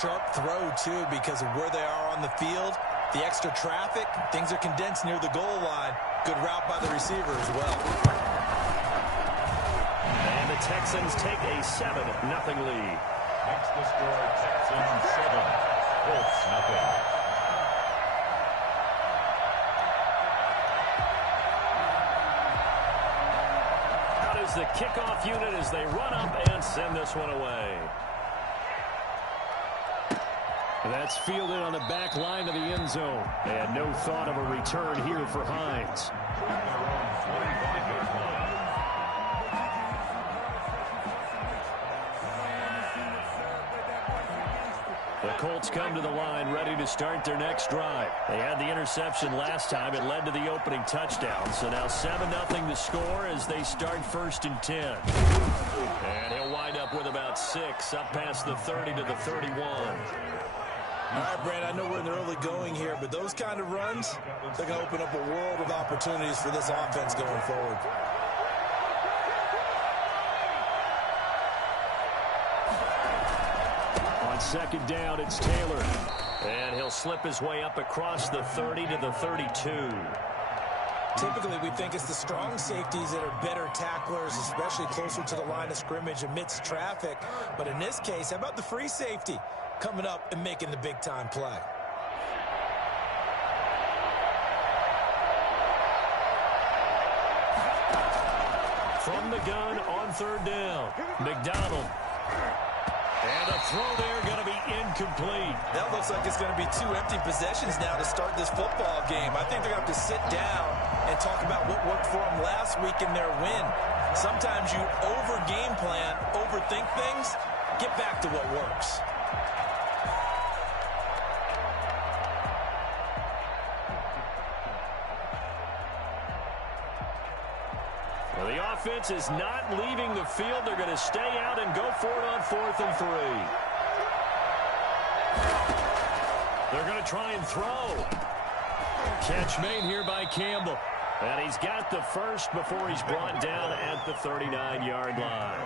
sharp throw, too, because of where they are on the field. The extra traffic, things are condensed near the goal line. Good route by the receiver as well. And the Texans take a 7-0 lead. Makes the score Texans 7, Colts nothing. Out is the kickoff unit as they run up and send this one away. That's fielded on the back line of the end zone. And no thought of a return here for Hines. The Colts come to the line ready to start their next drive. They had the interception last time. It led to the opening touchdown. So now 7-0 to score as they start 1st and 10. And he'll wind up with about 6 up past the 30 to the 31. All right, Brand, I know we're in the early going here, but those kind of runs, they're going to open up a world of opportunities for this offense going forward. On 2nd down, it's Taylor. And he'll slip his way up across the 30 to the 32. Typically, we think it's the strong safeties that are better tacklers, especially closer to the line of scrimmage amidst traffic. But in this case, how about the free safety coming up and making the big-time play? From the gun on 3rd down, McDonald. And a throw there going to be incomplete. That looks like it's going to be 2 empty possessions now to start this football game. I think they're going to have to sit down and talk about what worked for them last week in their win. Sometimes you over-game plan, overthink things, get back to what works. Well, the offense is not leaving the field. They're going to stay out and go for it on 4th and 3. They're going to try and throw. Catch made here by Campbell. And he's got the first before he's brought down at the 39-yard line.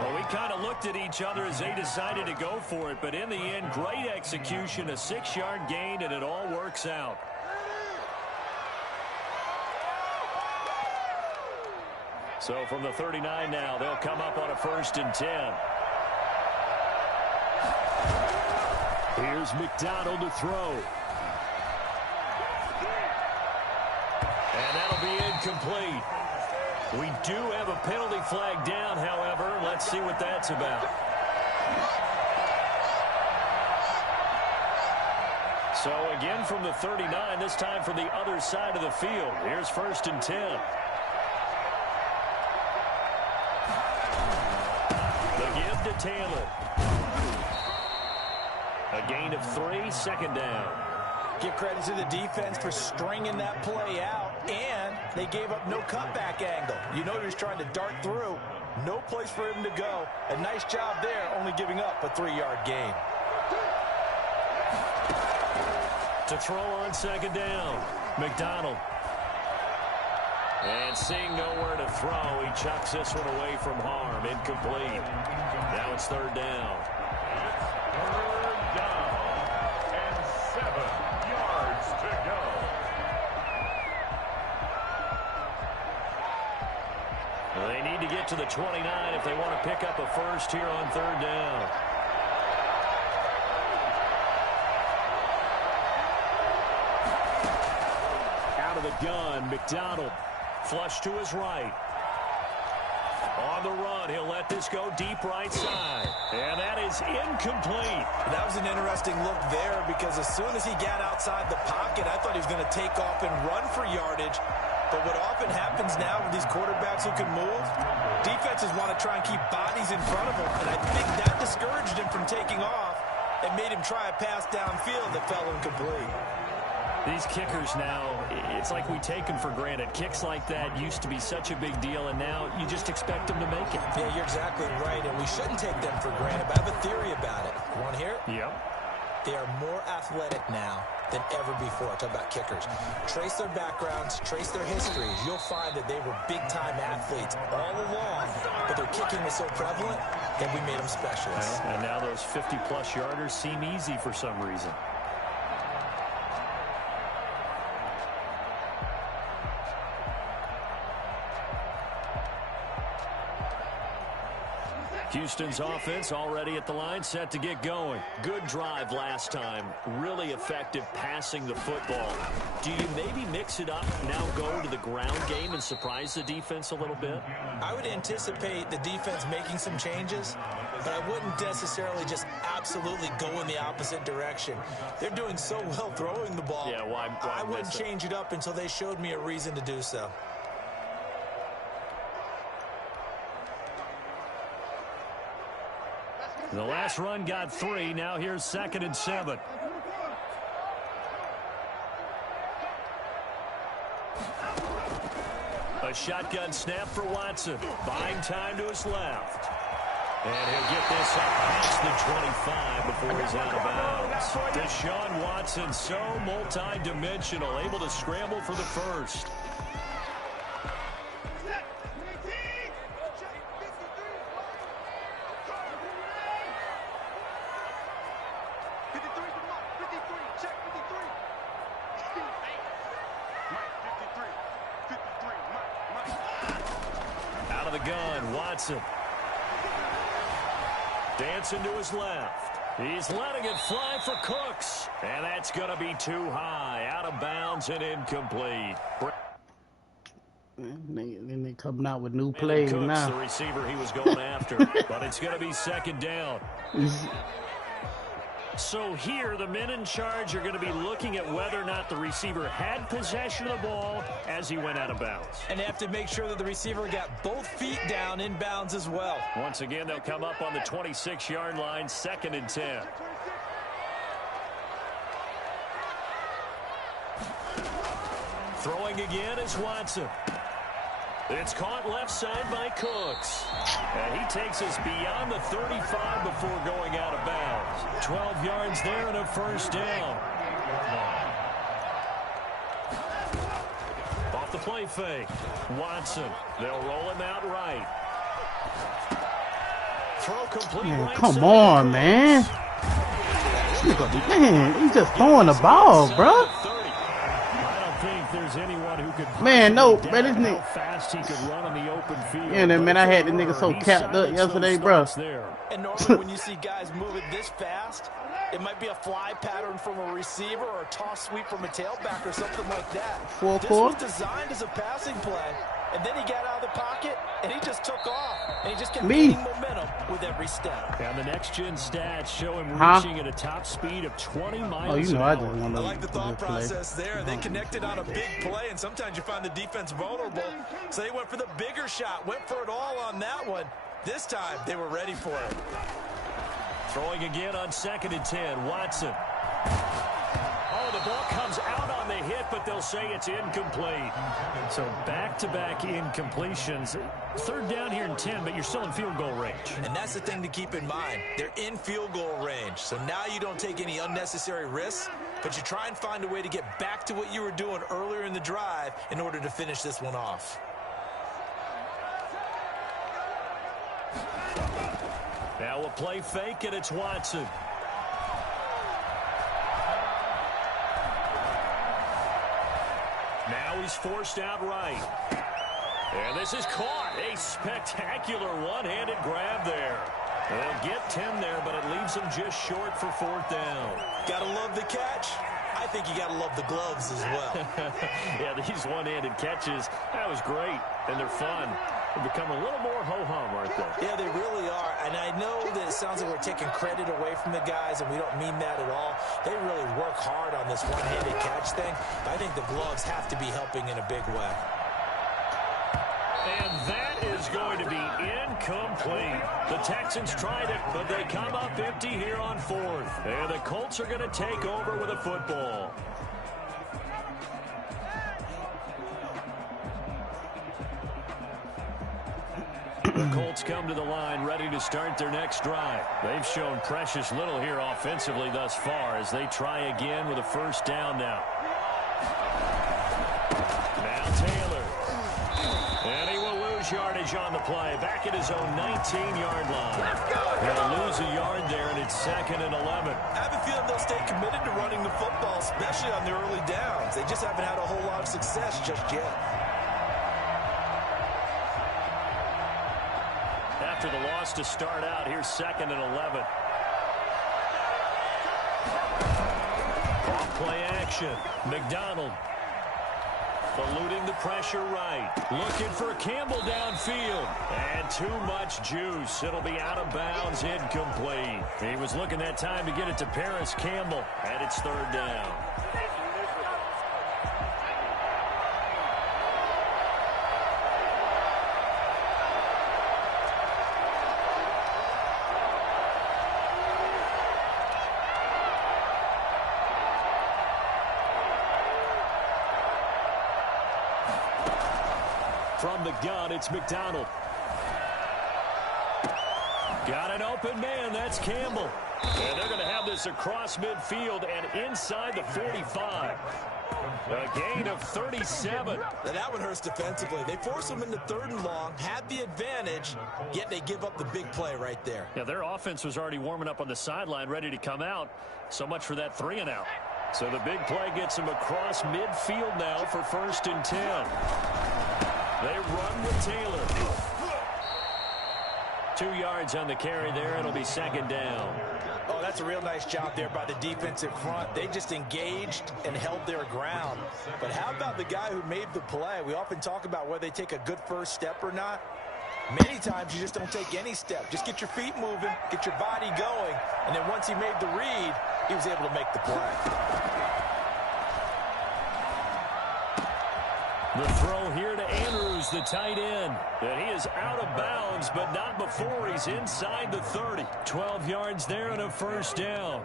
Well, we kind of looked at each other as they decided to go for it. But in the end, great execution, a 6-yard gain, and it all works out. So from the 39 now, they'll come up on a 1st and 10. Here's McDonald to throw. And that'll be incomplete. We do have a penalty flag down, however. Let's see what that's about. So again from the 39, this time from the other side of the field. Here's 1st and 10. To Taylor. A gain of 3, 2nd down. Give credit to the defense for stringing that play out, and they gave up no cutback angle. You know he was trying to dart through. No place for him to go. A nice job there, only giving up a 3-yard gain. To throw on 2nd down, McDonald. And seeing nowhere to throw, he chucks this one away from harm. Incomplete. Now it's 3rd down. It's 3rd down and 7 yards to go. Well, they need to get to the 29 if they want to pick up a first here on 3rd down. Out of the gun, McDonald. Flush to his right. On the run, he'll let this go deep right side. And that is incomplete. That was an interesting look there because as soon as he got outside the pocket, I thought he was going to take off and run for yardage. But what often happens now with these quarterbacks who can move, defenses want to try and keep bodies in front of them. And I think that discouraged him from taking off and made him try a pass downfield that fell incomplete. These kickers now, it's like we take them for granted. Kicks like that used to be such a big deal, and now you just expect them to make it. Yeah, you're exactly right, and we shouldn't take them for granted, but I have a theory about it. You want to hear it? Yep. They are more athletic now than ever before. Talk about kickers. Trace their backgrounds, trace their histories. You'll find that they were big-time athletes all along, but their kicking was so prevalent that we made them specialists. And now those 50-plus yarders seem easy for some reason. Houston's offense already at the line, set to get going. Good drive last time. Really effective passing the football. Do you maybe mix it up, now go to the ground game and surprise the defense a little bit? I would anticipate the defense making some changes, but I wouldn't necessarily just absolutely go in the opposite direction. They're doing so well throwing the ball. Yeah, why I wouldn't change it up until they showed me a reason to do so. The last run got 3. Now here's 2nd and 7. A shotgun snap for Watson. Buying time to his left. And he'll get this up past the 25 before he's out of bounds. Deshaun Watson, so multi-dimensional, able to scramble for the first. Out of the gun, Watson. Dancing to his left. He's letting it fly for Cooks. And that's going to be too high. Out of bounds and incomplete. Then they coming out with new plays Cooks, now. the receiver he was going after. But it's going to be 2nd down. So here, the men in charge are going to be looking at whether or not the receiver had possession of the ball as he went out of bounds. And they have to make sure that the receiver got both feet down in bounds as well. Once again, they'll come up on the 26-yard line, 2nd and 10. Throwing again is Watson. It's caught left side by Cooks. And he takes us beyond the 35 before going out of bounds. 12 yards there and a first down. Off the play fake. Watson. They'll roll him out right. Throw complete right Come side. on, man. Man, he's just throwing the ball, bro. I don't think there's anyone who could. Man, no, man, this nigga. How fast he could run on the open field. Yeah, man, I had the nigga so capped up yesterday, bro. And normally when you see guys moving this fast, it might be a fly pattern from a receiver or a toss sweep from a tailback or something like that. This was designed as a passing play, and then he got out of the pocket, and he just took off. And he just kept gaining momentum with every step. And the next-gen stats show him reaching at a top speed of 20 miles an hour. I like the thought process there. They connected on a big play, and sometimes you find the defense vulnerable. So they went for the bigger shot, went for it all on that one. This time, they were ready for it. Throwing again on 2nd and 10. Watson. Oh, the ball comes out on the hit, but they'll say it's incomplete. So back-to-back incompletions. 3rd down here in 10, but you're still in field goal range. And that's the thing to keep in mind. They're in field goal range. So now you don't take any unnecessary risks, but you try and find a way to get back to what you were doing earlier in the drive in order to finish this one off. Now a play fake, and it's Watson. Now he's forced out right. And this is caught. A spectacular one-handed grab there. They'll get 10 there, but it leaves them just short for 4th down. Gotta love the catch. I think you gotta love the gloves as well. Yeah, these one-handed catches, that was great, and they're fun. They've become a little more ho-hum, aren't they? Yeah, they really are. And I know that it sounds like we're taking credit away from the guys, and we don't mean that at all. They really work hard on this one-handed catch thing. But I think the gloves have to be helping in a big way. And that is going to be incomplete. The Texans tried it, but they come up empty here on 4th. And the Colts are going to take over with a football. The Colts come to the line ready to start their next drive. They've shown precious little here offensively thus far as they try again with a first down now. Now Taylor. And he will lose yardage on the play. Back at his own 19-yard line. He'll lose a yard there, and it's 2nd and 11. I have a feeling they'll stay committed to running the football, especially on the early downs. They just haven't had a whole lot of success just yet. After the loss to start out, here's 2nd and 11. Off play action. McDonald. Eluding the pressure right. Looking for Campbell downfield. And too much juice. It'll be out of bounds, incomplete. He was looking that time to get it to Paris Campbell. And it's 3rd down. From the gun, it's McDonald. Got an open man. That's Campbell. And they're going to have this across midfield and inside the 45. A gain of 37. Now that one hurts defensively. They force them into 3rd and long, had the advantage, yet they give up the big play right there. Yeah, their offense was already warming up on the sideline, ready to come out. So much for that 3 and out. So the big play gets them across midfield now for 1st and 10. They run with Taylor. 2 yards on the carry there. It'll be 2nd down. Oh, that's a real nice job there by the defensive front. They just engaged and held their ground. But how about the guy who made the play? We often talk about whether they take a good first step or not. Many times you just don't take any step. Just get your feet moving, get your body going, and then once he made the read, he was able to make the play. The throw here to Andrews, the tight end. And he is out of bounds, but not before he's inside the 30. 12 yards there and a 1st down.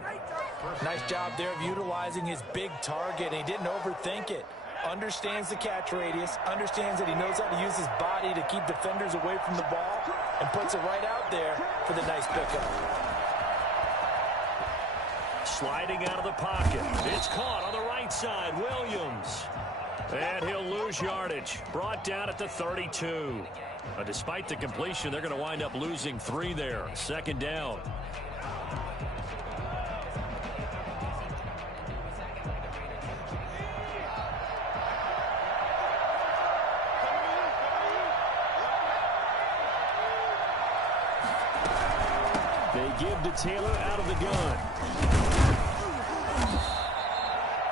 Nice job there of utilizing his big target. He didn't overthink it. Understands the catch radius, understands that he knows how to use his body to keep defenders away from the ball, and puts it right out there for the nice pickup. Sliding out of the pocket. It's caught on the right side. Williams. And he'll lose yardage. Brought down at the 32. Despite the completion, they're going to wind up losing 3 there. 2nd down. They give to Taylor out of the gun.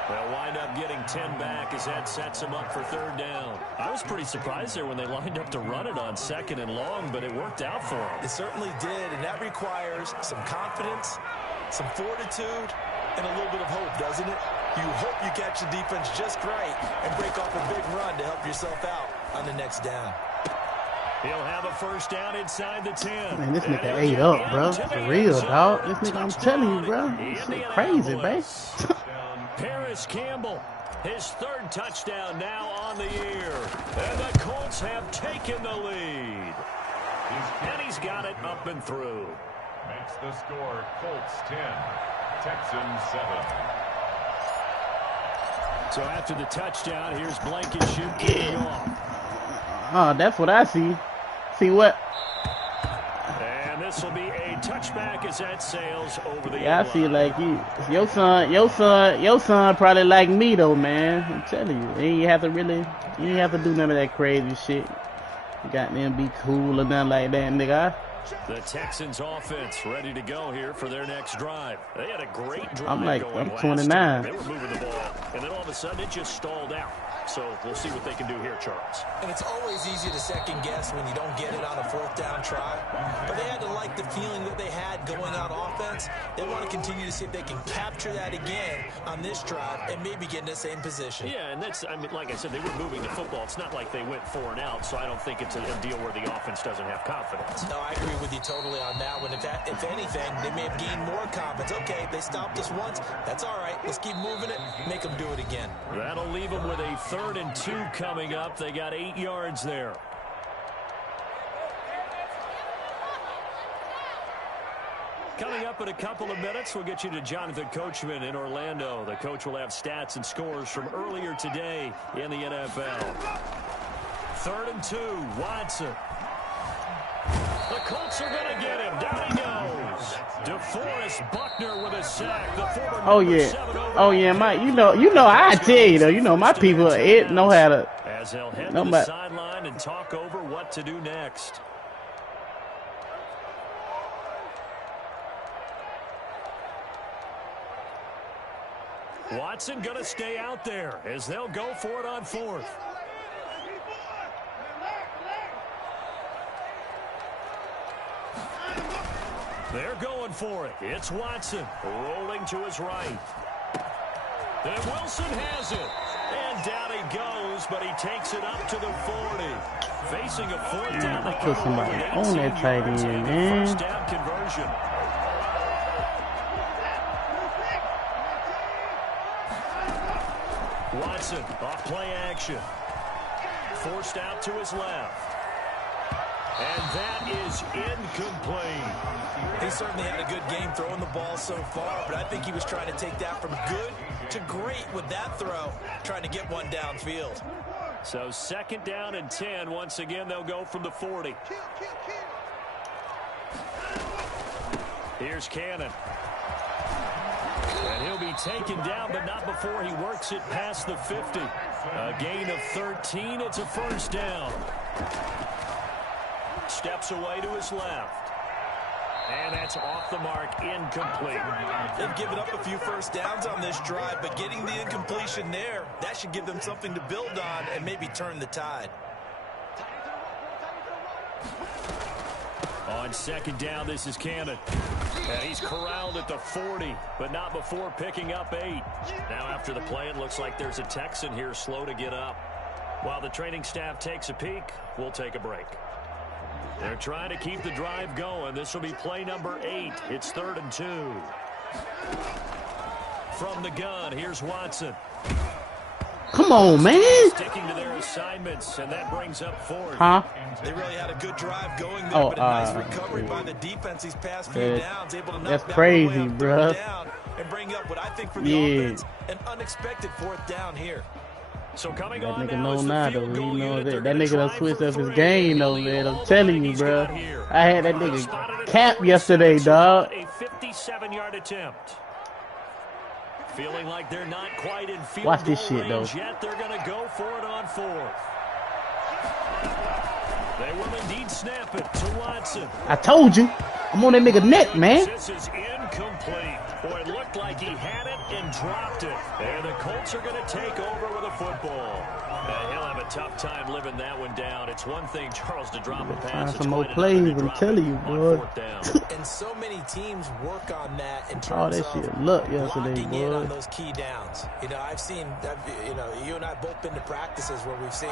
They'll wind up getting 10 back as that sets them up for 3rd down. I was pretty surprised there when they lined up to run it on 2nd and long, but it worked out for them. It certainly did, and that requires some confidence, some fortitude, and a little bit of hope, doesn't it? You hope you catch the defense just right and break off a big run to help yourself out on the next down. He'll have a 1st down inside the 10. Man, this nigga ate up, bro. For real, dog. This nigga, I'm telling you, bro. This shit crazy, man. Paris Campbell, his 3rd touchdown now on the year. And the Colts have taken the lead. And he's got it up and through. Makes the score Colts 10, Texans 7. So after the touchdown, here's Blankenship kicking off. Oh, that's what I see. See what? And this will be a touchback as that sails over the Yeah, I see like you. Your son probably like me though, man. I'm telling you. You ain't have to do none of that crazy shit. You got them be cool or nothing like that, nigga. The Texans offense ready to go here for their next drive. They had a great drive. I'm 29. They were moving the ball, and then all of a sudden it just stalled out. So we'll see what they can do here, Charles. And it's always easy to second guess when you don't get it on a 4th down try. But they had to like the feeling that they had going on offense. They want to continue to see if they can capture that again on this drive and maybe get in the same position. Yeah, and that's, I mean, like I said, they were moving the football. It's not like they went 4 and out, so I don't think it's a deal where the offense doesn't have confidence. No, I agree with you totally on that one. If anything, they may have gained more confidence. Okay, they stopped us once. That's all right. Let's keep moving it. Make them do it again. That'll leave them with a 3rd and 2 coming up. They got 8 yards there. Coming up in a couple of minutes, we'll get you to Jonathan Coachman in Orlando. The coach will have stats and scores from earlier today in the NFL. 3rd and 2, Watson. The Colts are going to get him. Down he goes. DeForest Buckner with a sack. The former you know, I tell you though, you know, my people know how to. As they'll head to the sideline and talk over what to do next. Watson going to stay out there as they'll go for it on 4th. They're going for it. It's Watson rolling to his right. And Wilson has it. And down he goes, but he takes it up to the 40. Facing a 4th down. I put somebody on that tight end, man. First down conversion. Watson off play action. Forced out to his left. And that is incomplete. He certainly had a good game throwing the ball so far, but I think he was trying to take that from good to great with that throw, trying to get one downfield. So 2nd down and 10. Once again, they'll go from the 40. Here's Cannon. And he'll be taken down, but not before he works it past the 50. A gain of 13. It's a 1st down. Steps away to his left. And that's off the mark, incomplete. They've given up a few 1st downs on this drive, but getting the incompletion there, that should give them something to build on and maybe turn the tide. On 2nd down, this is Cannon. And he's corralled at the 40, but not before picking up 8. Now after the play, it looks like there's a Texan here slow to get up. While the training staff takes a peek, we'll take a break. They're trying to keep the drive going. This will be play number 8. It's 3rd and 2. From the gun, here's Watson. Come on, man. Sticking to their assignments, and that brings up 4th. Huh? They really had a good drive going there, but a nice recovery by the defense these past few downs. Able to knock that's that crazy, bro. Down and bring up what I think for the offense, an unexpected 4th down here. So coming that on nigga now know is the now, field though. goal He know unit. that. They're That nigga gonna done switched try up for his 3. game, though, Lead man. all I'm telling that you, he's bro. got here. I had that nigga cap yesterday, dog. A 57-yard attempt. Feeling like they're not quite in field Watch this goal shit, though. range yet. They're going to go for it on 4th. They will indeed snap it to Watson. I told you. I'm on that nigga neck, man. This is incomplete. Boy, it looked like he had it and dropped it. And the Colts are going to take over with a football. And he'll have a tough time living that one down. It's one thing, Charles, to drop a pass. Some more plays, I'm telling you, boy. And so many teams work on that in Oh, terms that of shit look yesterday, locking in on boy. those key downs. You know, I've seen, you know, you and I both been to practices where we've seen,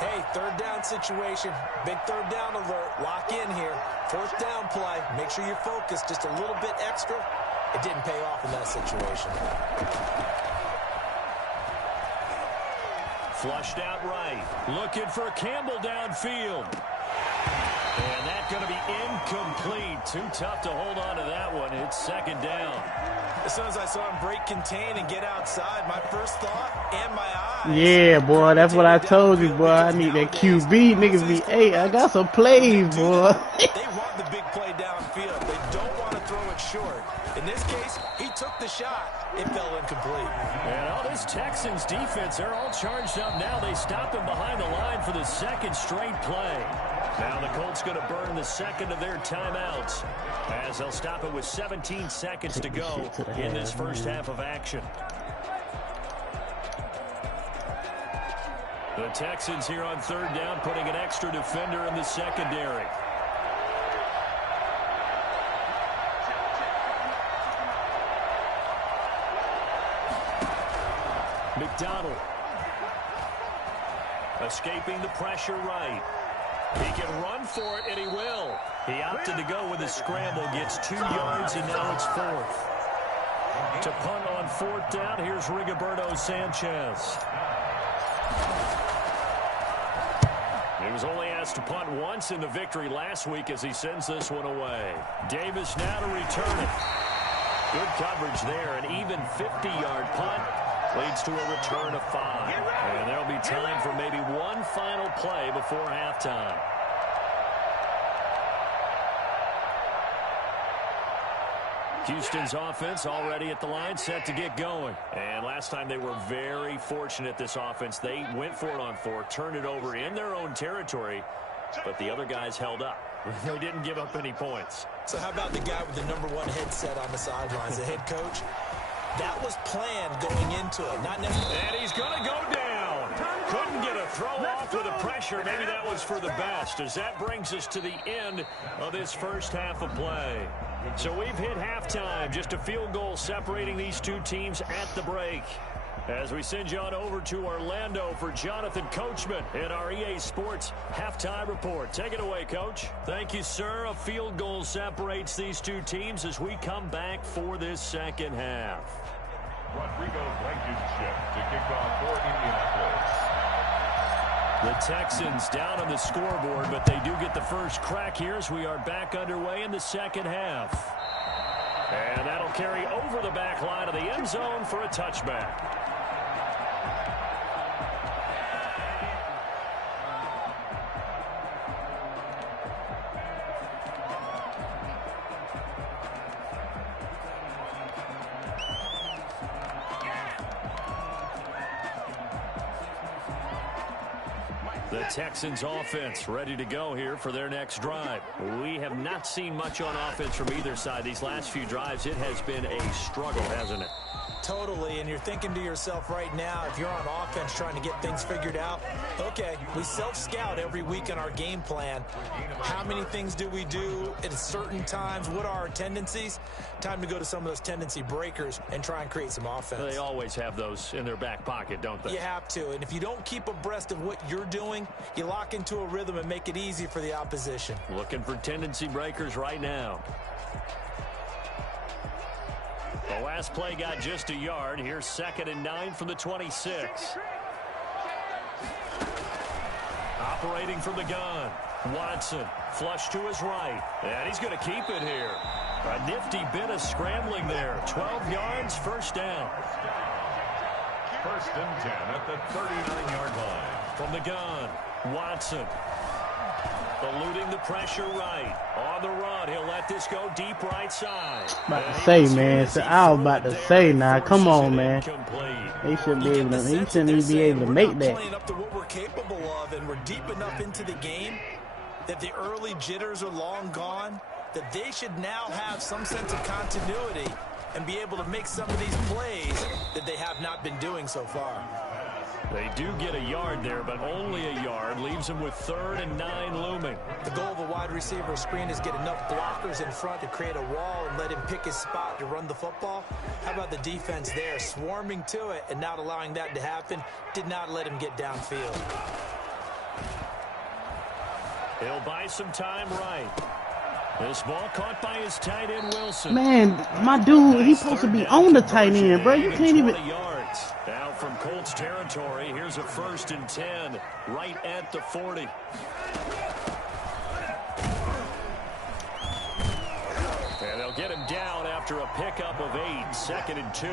hey, 3rd down situation, big 3rd down alert, lock in here, 4th down play, make sure you're focused just a little bit extra. It didn't pay off in that situation. Flushed out right. Looking for Campbell downfield. And that's going to be incomplete. Too tough to hold on to that one. It's 2nd down. As soon as I saw him break contain and get outside, my first thought and my eyes. Yeah, boy, that's what I told you, boy. I need that QB. Niggas be, hey, I got some plays, boy. They want the big play downfield. They don't want to throw it short. In this case, he took the shot. It fell incomplete. And all this Texans defense, they're all charged up now. They stop him behind the line for the 2nd straight play. Now the Colts going to burn the 2nd of their timeouts as they'll stop it with 17 seconds to go in this first half of action. The Texans here on 3rd down putting an extra defender in the secondary. McDonald escaping the pressure right. He can run for it, and he will. He opted to go with a scramble, gets 2 yards, and now it's 4th. To punt on 4th down, here's Rigoberto Sanchez. He was only asked to punt once in the victory last week as he sends this one away. Davis now to return it. Good coverage there. An even 50-yard punt leads to a return of 5. And there'll be time for maybe one final play before halftime. Houston's offense already at the line, set to get going. And last time they were very fortunate, this offense. They went for it on 4, turned it over in their own territory, but the other guys held up. They didn't give up any points. So how about the guy with the #1 headset on the sidelines, the head coach? That was planned going into it. Not necessarily. And he's going to go down. Couldn't get a throw off with the pressure. Maybe that was for the best, as that brings us to the end of this first half of play. So we've hit halftime, just a field goal separating these two teams at the break. As we send you on over to Orlando for Jonathan Coachman in our EA Sports Halftime Report. Take it away, Coach. Thank you, sir. A field goal separates these two teams as we come back for this second half. Rodrigo Blankenship to kick off for Indianapolis. The Texans down on the scoreboard, but they do get the first crack here as we are back underway in the second half. And that'll carry over the back line of the end zone for a touchback. The Texans offense ready to go here for their next drive. We have not seen much on offense from either side. These last few drives, it has been a struggle, hasn't it? Totally, and you're thinking to yourself right now, if you're on offense trying to get things figured out, okay, we self-scout every week in our game plan. How many things do we do at certain times? What are our tendencies? Time to go to some of those tendency breakers and try and create some offense. They always have those in their back pocket, don't they? You have to, and if you don't keep abreast of what you're doing, you lock into a rhythm and make it easy for the opposition. Looking for tendency breakers right now. The last play got just a yard. Here's 2nd and 9 from the 26. Operating from the gun. Watson, flush to his right. And he's going to keep it here. A nifty bit of scrambling there. 12 yards, first down. 1st and 10 at the 39-yard line. From the gun, Watson. Eluding the pressure right. On the run, he'll let this go deep right side. About to say, man. So I was about to say now. Come on, man. He shouldn't be able to. He shouldn't even be able to make that. Playing up to what we're capable of, and we're deep enough into the game that the early jitters are long gone. That they should now have some sense of continuity and be able to make some of these plays that they have not been doing so far. They do get a yard there, but only a yard. Leaves them with 3rd and 9 looming. The goal of a wide receiver screen is get enough blockers in front to create a wall and let him pick his spot to run the football. How about the defense there, swarming to it and not allowing that to happen? Did not let him get downfield. He'll buy some time right. This ball caught by his tight end, Wilson. Man, my dude, he's supposed to be on the tight end, bro. You can't even. Yards. Now from Colts territory, here's a 1st and 10 right at the 40. And they'll get him down after a pickup of 8. 2nd and 2.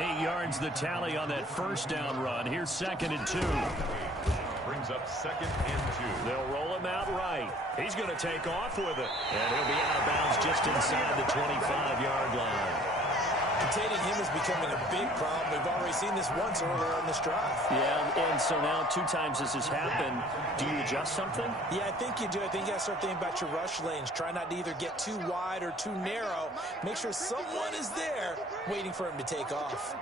8 yards the tally on that first down run. Here's 2nd and 2. Brings up 2nd and 2. They'll roll him out right. He's going to take off with it. And he'll be out of bounds just inside the 25-yard line. Containing him is becoming a big problem. We've already seen this once earlier on this drive. Yeah, and so now 2 times this has happened. Do you adjust something? Yeah, I think you do. I think you got to start thinking about your rush lanes. Try not to either get too wide or too narrow. Make sure someone is there waiting for him to take off.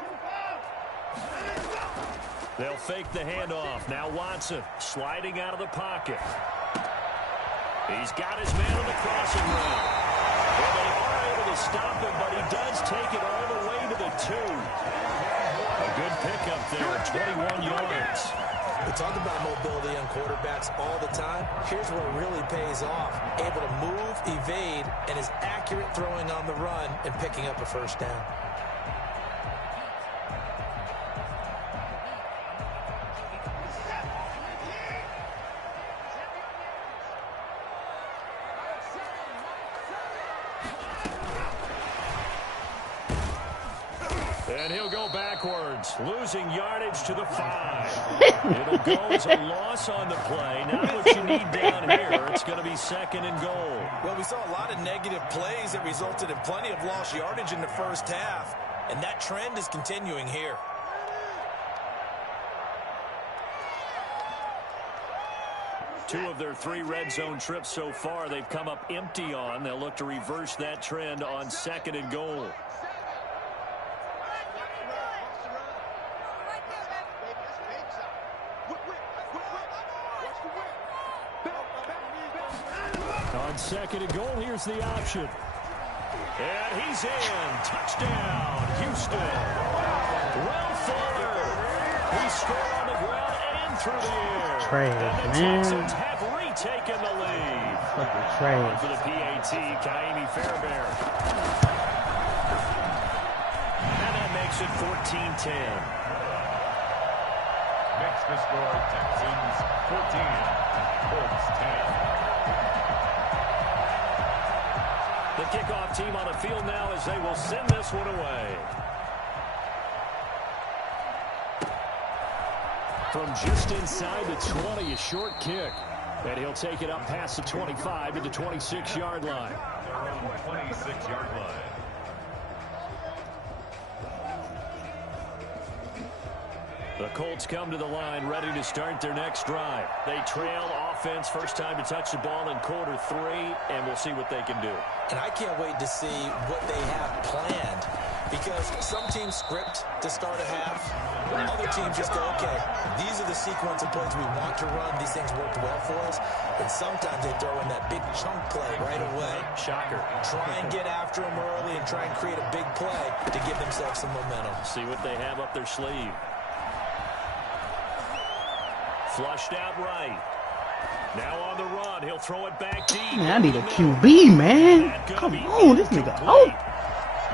They'll fake the handoff. Now Watson sliding out of the pocket. He's got his man on the crossing route. Well, they are able to stop him, but he does take it all the way to the 2. A good pickup there at 21 yards. We talk about mobility on quarterbacks all the time. Here's where it really pays off. Able to move, evade, and is accurate throwing on the run and picking up a first down. And he'll go backwards, losing yardage to the 5. It'll go as a loss on the play. Now what you need down here, it's going to be 2nd and goal. Well, we saw a lot of negative plays that resulted in plenty of lost yardage in the first half, and that trend is continuing here. Two of their 3 red zone trips so far, they've come up empty on. They'll look to reverse that trend on 2nd and goal. On 2nd and goal, here's the option. And he's in. Touchdown, Houston. Will Fuller. He scored on the ground and through the air. Trash, and the man. Texans have retaken the lead. Fucking trash. For the PAT, Kaimi Fairbairn. And that makes it 14-10. Makes the score Texans 14, Colts 10. The kickoff team on the field now as they will send this one away. From just inside the 20, a short kick. And he'll take it up past the 25 to the 26-yard line. Their own 26-yard line. The Colts come to the line ready to start their next drive. They trail offense, first time to touch the ball in quarter 3, and we'll see what they can do. And I can't wait to see what they have planned, because some teams script to start a half. Other teams just go, okay, these are the sequence of plays we want to run. These things worked well for us. And sometimes they throw in that big chunk play right away. Shocker. Try and get after them early and try and create a big play to give themselves some momentum. See what they have up their sleeve. Flushed out right. Now on the run. He'll throw it back deep. Man, I need a QB, man. Come on, this nigga. Oh.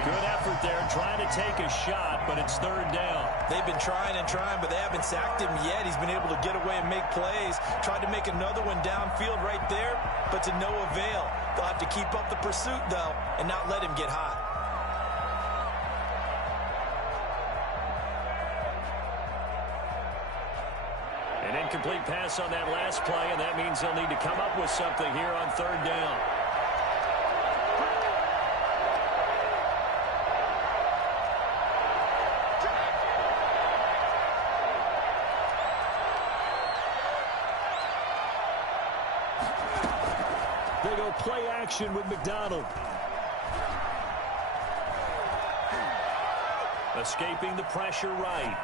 Good effort there, trying to take a shot, but it's 3rd down. They've been trying and trying, but they haven't sacked him yet. He's been able to get away and make plays. Tried to make another one downfield right there, but to no avail. They'll have to keep up the pursuit, though, and not let him get hot. An incomplete pass on that last play, and that means they'll need to come up with something here on 3rd down. They go play action with McDonald. Escaping the pressure right.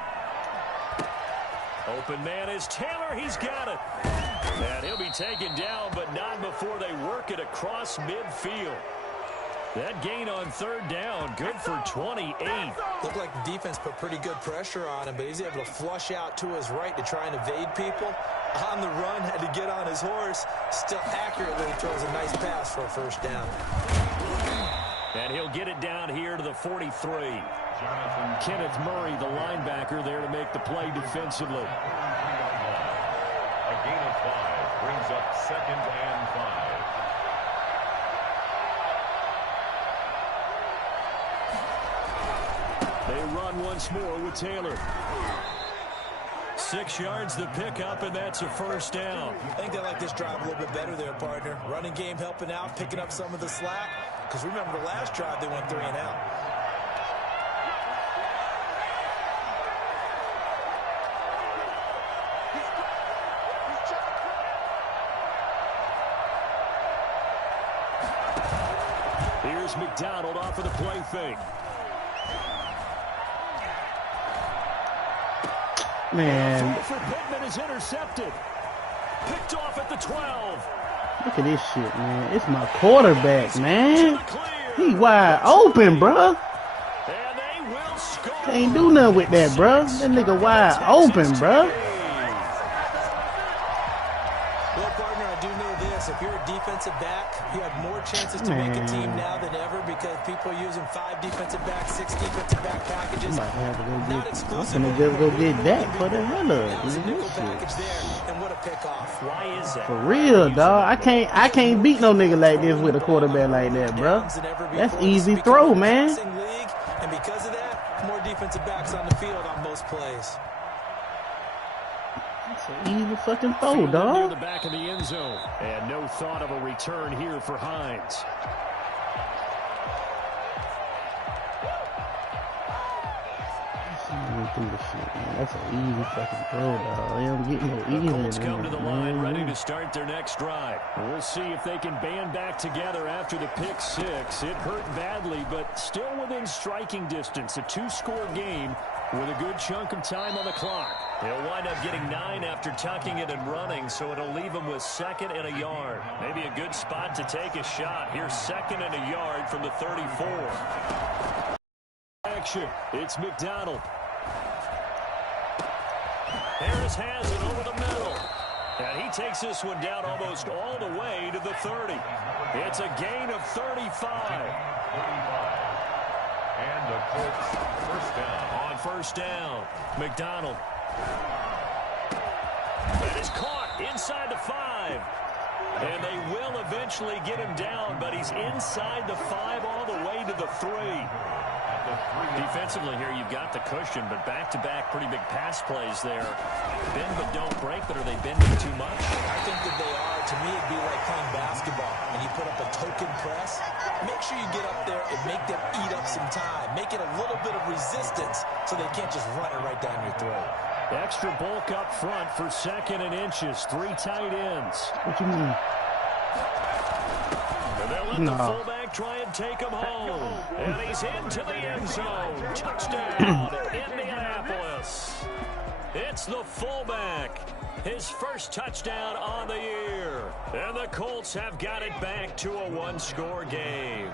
Open man is Taylor. He's got it. And he'll be taken down, but not before they work it across midfield. That gain on 3rd down, good for 28. Looked like the defense put pretty good pressure on him, but he's able to flush out to his right to try and evade people. On the run, had to get on his horse. Still accurately throws a nice pass for a 1st down. And he'll get it down here to the 43. Kenneth Murray, the linebacker, there to make the play defensively. A gain of 5 brings up 2nd and 5. They run once more with Taylor. 6 yards the pickup, and that's a 1st down. I think they like this drive a little bit better there, partner. Running game helping out, picking up some of the slack. Because remember, the last drive, they went 3 and out. Here's McDonald off of the play fake. Man. For Pittman is intercepted. Picked off at the 12. Look at this shit, man. It's my quarterback, man. He wide open, bruh. And they will score. Can't do nothing with that, bruh. That nigga wide open, bruh. Well, partner, I do know this. If you're a defensive back, you have more chances to make a team now than ever because people are using 5 defensive backs, 6 defensive back packages. I'm Not exclusive. finna just go get that for the hell of it. There's a nickel Shit. package there, and what a pickoff. Why is that? For real, dog. I can't beat no nigga like this with a quarterback like that, bruh. That's easy throw, man. And because of that, More defensive backs on the field on most plays. That's an easy fucking throw, Near dog. the back of the end zone. And no thought of a return here for Hines. That's an easy fucking throw, dog. They don't get no easy. Colts come to the line ready to start their next drive. We'll see if they can band back together after the pick six. It hurt badly, but still within striking distance. A 2-score game with a good chunk of time on the clock. He'll wind up getting 9 after tucking it and running, so it'll leave him with 2nd and a yard. Maybe a good spot to take a shot. Here's 2nd and a yard from the 34. Action. It's McDonald. Harris has it over the middle. And he takes this one down almost all the way to the 30. It's a gain of 35. And the Colts first down. On first down, McDonald. That is caught inside the 5. And they will eventually get him down, but he's inside the 5 all the way to the 3. Defensively here, you've got the cushion, but back-to-back pretty big pass plays there. Bend but don't break, but are they bending too much? I think that they are. To me, it'd be like playing basketball. When you put up a token press, make sure you get up there and make them eat up some time. Make it a little bit of resistance so they can't just run it right down your throat. Extra bulk up front for 2nd and inches. 3 tight ends. What you mean? And they'll let the fullback try and take him home. And he's into the end zone. Touchdown, Indianapolis. It's the fullback. His first touchdown on the year. And the Colts have got it back to a 1-score game.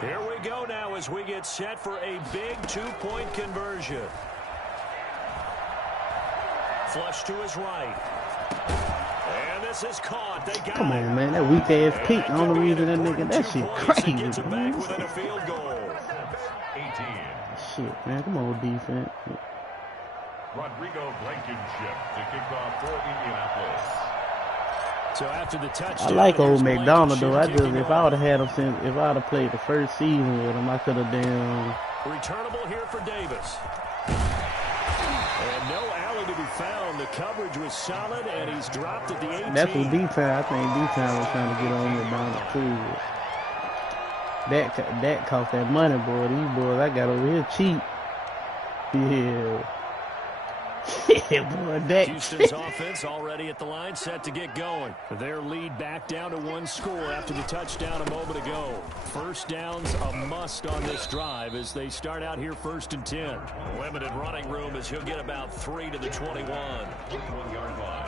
Here we go now as we get set for a big 2-point conversion. Flush to his right. And this is caught. They got Come on, man. That weak-ass pick. The only reason that nigga, that shit crazy, man. Within a field goal. 18. Shit, man. Come on, defense. Rodrigo Blankenship to kick off for Indianapolis. So after the touchdown, I like old McDonald, though. I just, if I would have had him since, if I would have played the first season with him, I could have damn. Returnable here for Davis. And no alley to be found. The coverage was solid, and he's dropped at the 18. That's what D-Town, I think D-Town was trying to get on McDonald, too. That cost that money, boy. These boys I got over here cheap. Yeah. Yeah, boy, that. Houston's offense already at the line, set to get going. Their lead back down to 1 score after the touchdown a moment ago. First down's a must on this drive as they start out here 1st and 10. Limited running room as he'll get about 3 to the 21.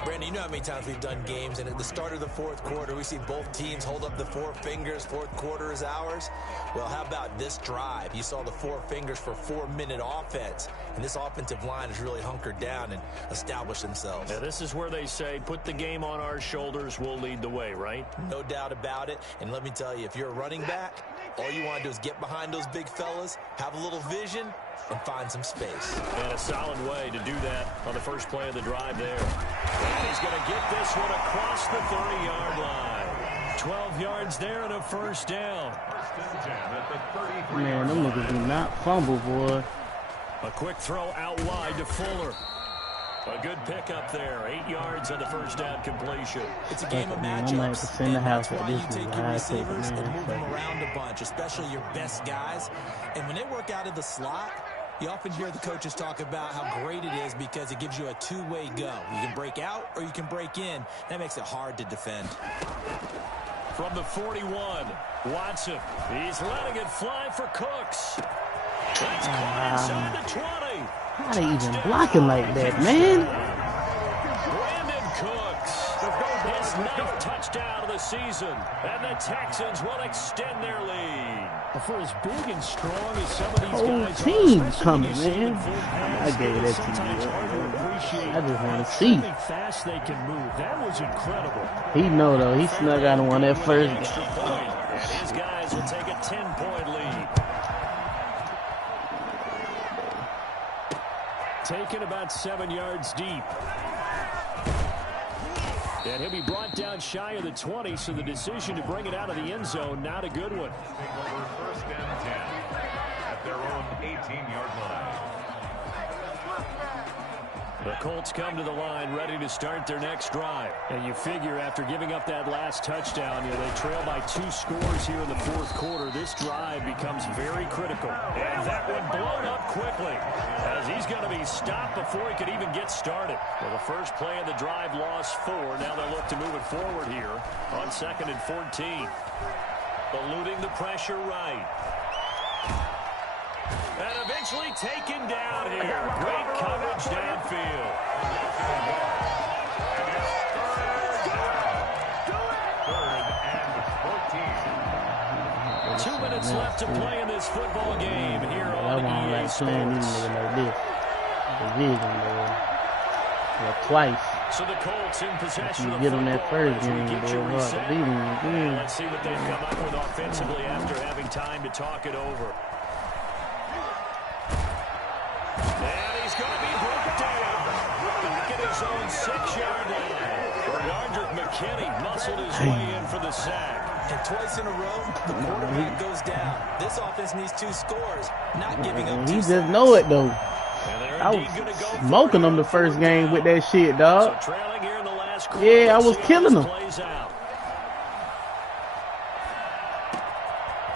Brandon, you know how many times we've done games, and at the start of the 4th quarter, we see both teams hold up the 4 fingers, 4th quarter is ours. Well, how about this drive? You saw the 4 fingers for 4-minute offense, and this offensive line is really hunkered down and established themselves. Now, this is where they say, put the game on our shoulders, we'll lead the way, right? No doubt about it, and let me tell you, if you're a running back, all you want to do is get behind those big fellas, have a little vision, and find some space. And a solid way to do that on the first play of the drive there. And he's going to get this one across the 30-yard line. 12 yards there and a first down. Man, them niggas do not fumble, boy. A quick throw out wide to Fuller. A good pickup there. 8 yards on the first down completion. It's a game of Man, I might have to matchups, send the and house that's at why you this take one. your I take it, receivers and man. move them around a bunch, especially your best guys. And when they work out of the slot, you often hear the coaches talk about how great it is because it gives you a 2-way go. You can break out or you can break in. That makes it hard to defend. From the 41, Watson. He's letting it fly for Cooks. That's caught inside the 20. How they even blocking like that, man? Brandon Cooks. His 9th touchdown of the season. And the Texans will extend their lead. For as big and strong as some of these Whole guys team's are, coming, especially man. when you see I gave that to sometimes you. hard to appreciate I just want to how see. fast they can move. That was incredible. He know, though. He snuck out and won that first Extra game. point, and his guys will take a 10-point lead. Taken about 7 yards deep. And he'll be brought down shy of the 20, so the decision to bring it out of the end zone, not a good one. First and 10 at their own 18-yard line. The Colts come to the line ready to start their next drive. And you figure after giving up that last touchdown, they trail by 2 scores here in the fourth quarter. This drive becomes very critical. And that one blown up quickly as he's going to be stopped before he could even get started. Well, the first play of the drive lost 4. Now they'll look to move it forward here on 2nd and 14. Eluding the pressure right. And eventually taken down here. Great coverage downfield. Third and 14. 2 minutes left to play in this football game here on EA Sports. Twice. So the Colts in possession of get them football that first as we game, get boy, you hard to reset. beat 'em again. Let's see what they've come up with offensively after having time to talk it over. And he's going to be brought down back at his own 6-yard line. Bernardrick McKinney muscled his way in for the sack. And twice in a row, the quarterback goes down. This offense needs 2 scores, not giving up 2 He sacks. just know it, though. I was Gonna go smoking them the first game with that shit, dog. So trailing here in the last quarter. Yeah, I Let's was see how killing this them. plays out.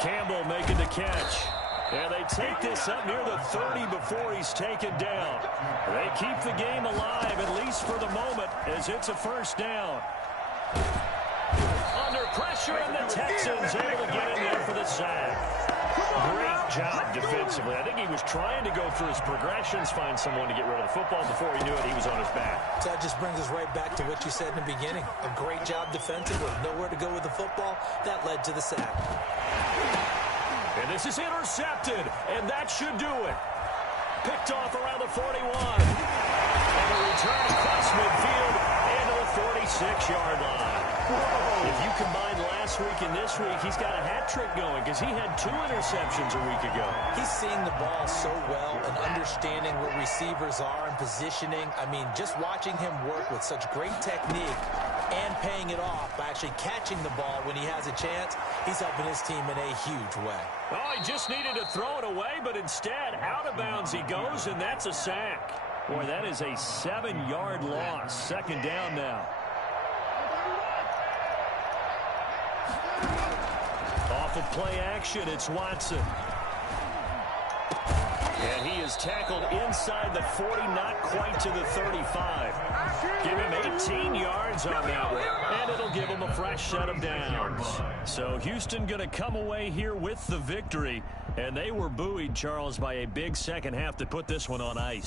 Campbell making the catch. And they take this up near the 30 before he's taken down. They keep the game alive, at least for the moment, as it's a first down. Under pressure, and the Texans able to get in there for the sack. Great job defensively. I think he was trying to go through his progressions, find someone to get rid of the football. Before he knew it, he was on his back. So that just brings us right back to what you said in the beginning. A great job defensively. Nowhere to go with the football. That led to the sack. And this is intercepted, and that should do it. Picked off around the 41. And a return across midfield into the 46-yard line. If you combine last week and this week, he's got a hat trick going because he had 2 interceptions a week ago. He's seeing the ball so well and understanding what receivers are and positioning. I mean, just watching him work with such great technique and paying it off by actually catching the ball when he has a chance, he's helping his team in a huge way. Oh, he just needed to throw it away, but instead, out of bounds he goes, and that's a sack. Boy, that is a 7-yard loss. 2nd down now. Off of play action, it's Watson. And he is tackled inside the 40, not quite to the 35. Give him 18 yards on that one, and it'll give him a fresh set of downs. So Houston going to come away here with the victory, and they were buoyed, Charles, by a big second half to put this one on ice.